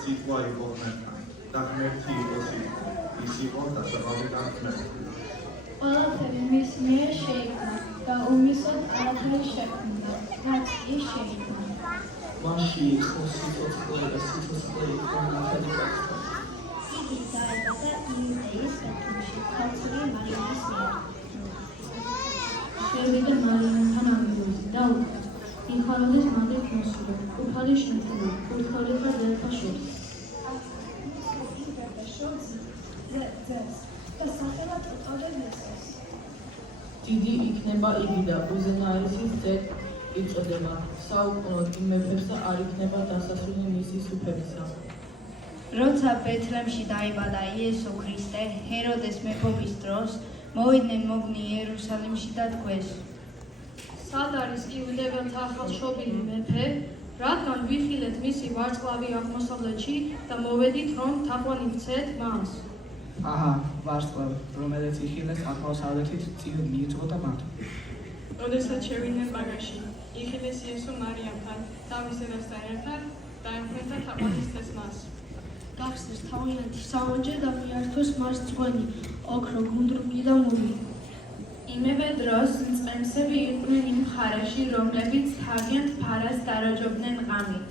სიტყვა იყო ღმერთთან და ღმერთი იყო სიტყვა, ის იყო დასაბამიდან ღმერთი. ყველაფერი მის მიერ შეიქმნა და უმისოდ არაფერი შექმნა, რაც ის შეიქმნა. მასში იყო სიცოცხლე და სიცოცხლე იყო მთელი კაცთან. იგი დაიბადა იუდეის კეთილში, ქალწული მარიამის მიერ. შევიდა მარიამთან ამბიოზე და უთხრა: მიხაროდეს მადლით მოსულო, უფალი შემთხვევა, ურთაულება ძელთა შორის. და სახელად უწოდებ იესოს. დიდი იქნება იგი და უზენაარისის ძედ იწოდება. საუკუნოდ იმ მეფესა არ იქნება დასასრული მისი სუფევისა. როცა ბეთლემში დაიბადა იესო ქრისტე, ჰეროდეს მეფობის დროს მოვიდნენ მოგნი იერუსალიმში და თქვეს: სად არის იუდეველთა ახალშობილი მეფე? რადგან ვიხილეთ მისი ვარსკვლავი აღმოსავლეთში და მოვედით რომ თაყვანივცეთ მას. აჰა, ვარსკვლავი, რომელიც იხილეს აღმოსავლეთით წინ მიიწვოდა მათ. როდესაც შევიდნენ ბაგაში, იხილეს იესო მარიამთან, თავის დედასთან ერთად და ემხრენთა თაყვანისცეს მას. გახსნეს თავიანთი სამონჯე და მიართვეს მას წვენი, ოქრო, გუნდრული და მუვი. იმავე დროს მწყემსები იყვნენ იმ მხარეში, რომლებიც თავიანთ ფარას დარაჯობდნენ ღამით.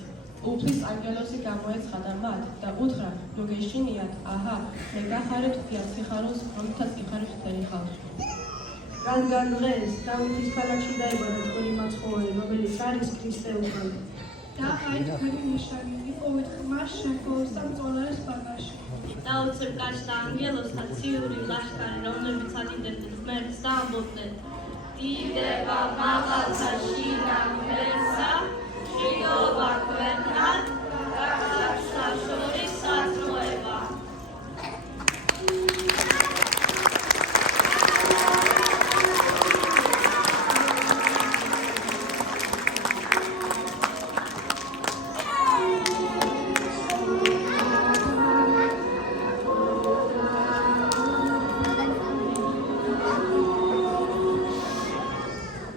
უფლის ანგელოზი გამოეცხადა მათ და უთხრა: ნუ გეშინიათ, აჰა, მე გახარებთ თიათ სიხარულს, რომლითაც იხარებთ მთელი ხალხი. რადგან დღეს დავითის ქალაქში დაიბადა თქვენი მაცხოვარი, რომელიც არის ქრისტე უფალი. და აი თქვენი ნიშანი, იპოვეთ ხმას შემკოვის და მწვანარის ბაგაში. დაუცებ კაცს და ანგელოზთა ციური ლაშქარი, რომლებიც ადიდებდნენ ღმერთს და ამბობდნენ: დიდება მაღალთა შინა ღმერთსა